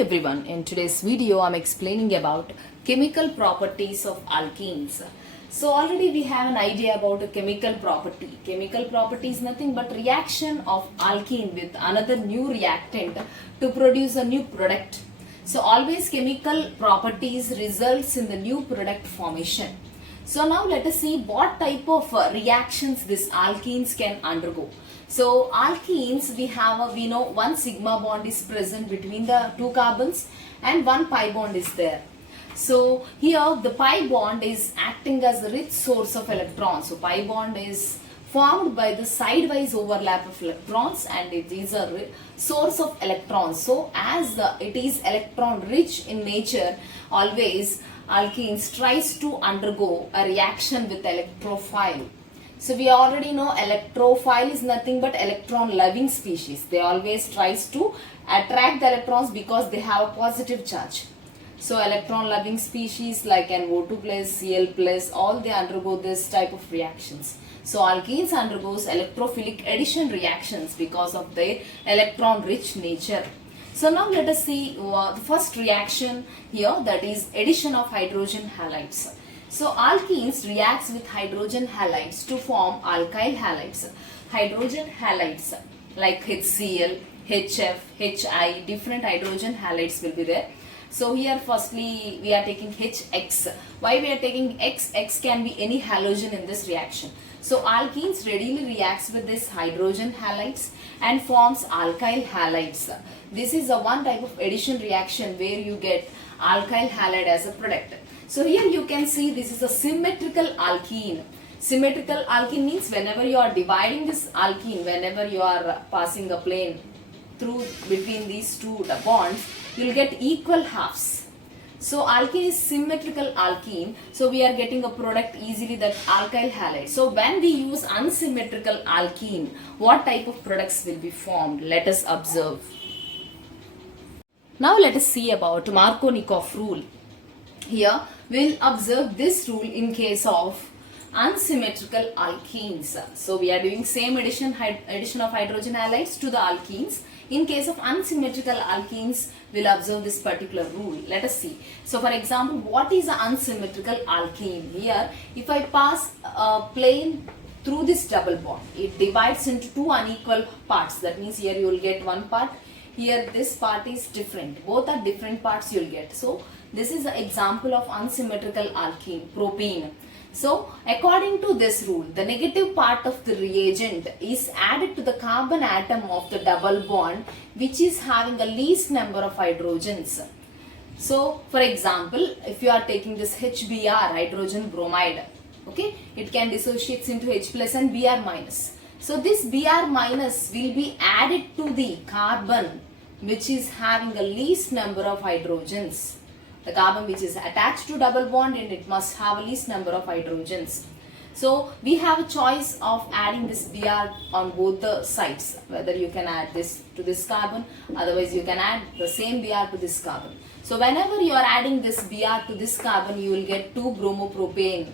everyone, in today's video I'm explaining about chemical properties of alkenes. So already we have an idea about a chemical property. Chemical property is nothing but reaction of alkene with another new reactant to produce a new product. So always chemical properties results in the new product formation. So now let us see what type of reactions these alkenes can undergo. So alkenes, we know one sigma bond is present between the two carbons and one pi bond is there. So here the pi bond is acting as a rich source of electrons. So pi bond is formed by the sidewise overlap of electrons and it is a source of electrons. So as it is electron rich in nature, always alkenes tries to undergo a reaction with electrophile. So we already know electrophile is nothing but electron loving species. They always tries to attract the electrons because they have a positive charge. So electron loving species like NO2 plus, Cl plus, all they undergo this type of reactions. So alkenes undergoes electrophilic addition reactions because of their electron rich nature. So now let us see the first reaction here, that is addition of hydrogen halides. So alkenes reacts with hydrogen halides to form alkyl halides. Hydrogen halides like HCl, HF, HI, different hydrogen halides will be there. So here firstly we are taking HX. Why we are taking X? X can be any halogen in this reaction. So alkenes readily reacts with this hydrogen halides and forms alkyl halides. This is a one type of addition reaction where you get alkyl halide as a product. So here you can see this is a symmetrical alkene. Symmetrical alkene means whenever you are dividing this alkene, whenever you are passing a plane through between these two bonds, you will get equal halves. So alkene is symmetrical alkene. So we are getting a product easily, that alkyl halide. So when we use unsymmetrical alkene, what type of products will be formed? Let us observe. Now let us see about Markownikoff rule. Here we will observe this rule in case of unsymmetrical alkenes. So we are doing same addition of hydrogen halides to the alkenes. In case of unsymmetrical alkenes, we will observe this particular rule. Let us see. So for example, what is an unsymmetrical alkene? Here, if I pass a plane through this double bond, it divides into two unequal parts. That means here you will get one part. Here this part is different. Both are different parts you will get. So this is an example of unsymmetrical alkene, propene. So according to this rule, the negative part of the reagent is added to the carbon atom of the double bond which is having a least number of hydrogens. So for example, if you are taking this HBr, hydrogen bromide, okay, it can dissociate into H plus and Br minus. So this Br minus will be added to the carbon which is having a least number of hydrogens. The carbon which is attached to double bond and it must have a least number of hydrogens. So we have a choice of adding this Br on both the sides. Whether you can add this to this carbon, otherwise you can add the same Br to this carbon. So whenever you are adding this Br to this carbon, you will get 2 bromopropane.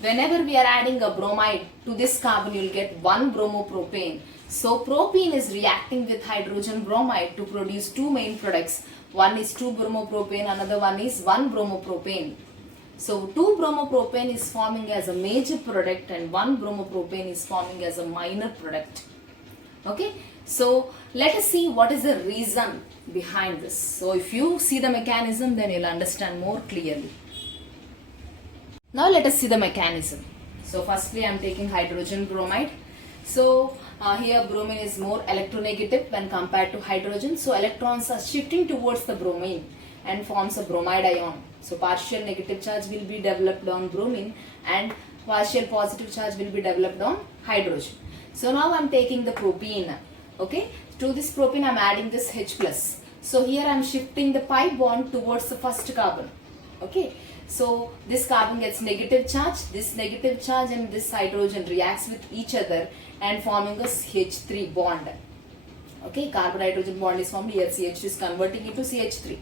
Whenever we are adding a bromide to this carbon, you will get 1 bromopropane. So propene is reacting with hydrogen bromide to produce two main products. One is 2 bromopropane, another one is 1 bromopropane. So 2 bromopropane is forming as a major product and 1 bromopropane is forming as a minor product. Okay, so let us see what is the reason behind this. So if you see the mechanism, then you will understand more clearly. Now let us see the mechanism. So firstly I am taking hydrogen bromide. So here bromine is more electronegative when compared to hydrogen. So electrons are shifting towards the bromine and forms a bromide ion. So partial negative charge will be developed on bromine and partial positive charge will be developed on hydrogen. So now I am taking the propene. Okay, to this propene I am adding this H plus. So here I am shifting the pi bond towards the first carbon. Okay, so this carbon gets negative charge, this negative charge and this hydrogen reacts with each other and forming a CH3 bond. Okay, carbon hydrogen bond is formed, here CH2 is converting into CH3.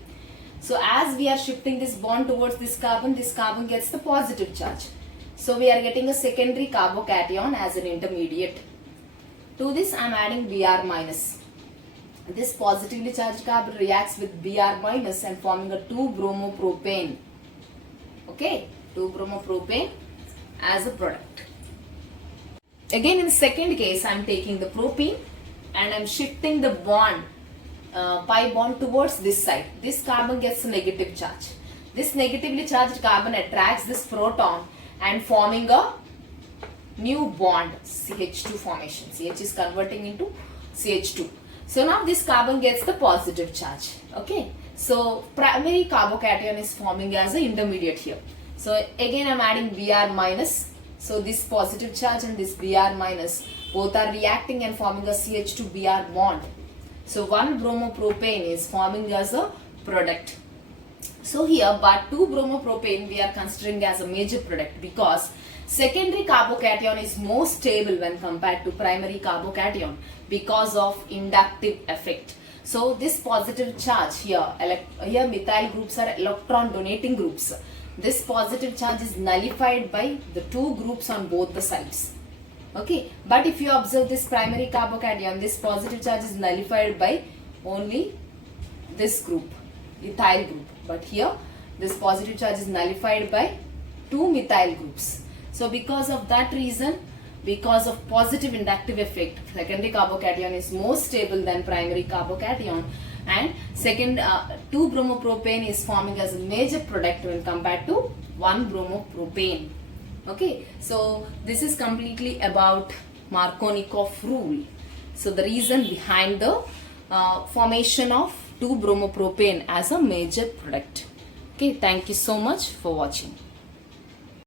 So as we are shifting this bond towards this carbon gets the positive charge. So we are getting a secondary carbocation as an intermediate. To this I am adding Br minus. This positively charged carbon reacts with Br minus and forming a 2-bromopropane. Okay, 2-bromopropane as a product. Again, in the second case, I am taking the propene and I am shifting the bond, pi bond towards this side. This carbon gets a negative charge. This negatively charged carbon attracts this proton and forming a new bond, CH2 formation. CH is converting into CH2. So now this carbon gets the positive charge. Okay. So primary carbocation is forming as an intermediate here. So again I am adding Br minus. So this positive charge and this Br minus both are reacting and forming a CH2 Br bond. So 1-bromopropane is forming as a product. So here, but 2-bromopropane we are considering as a major product because secondary carbocation is more stable when compared to primary carbocation because of inductive effect. So this positive charge here methyl groups are electron donating groups. This positive charge is nullified by the two groups on both the sides. Okay, but if you observe this primary carbocation, this positive charge is nullified by only this group, ethyl group. But here this positive charge is nullified by two methyl groups. So because of that reason, because of positive inductive effect, secondary carbocation is more stable than primary carbocation, and 2-bromopropane is forming as a major product when compared to 1-bromopropane. Okay, so this is completely about Markovnikov rule. So the reason behind the formation of 2-bromopropane as a major product. Okay, thank you so much for watching.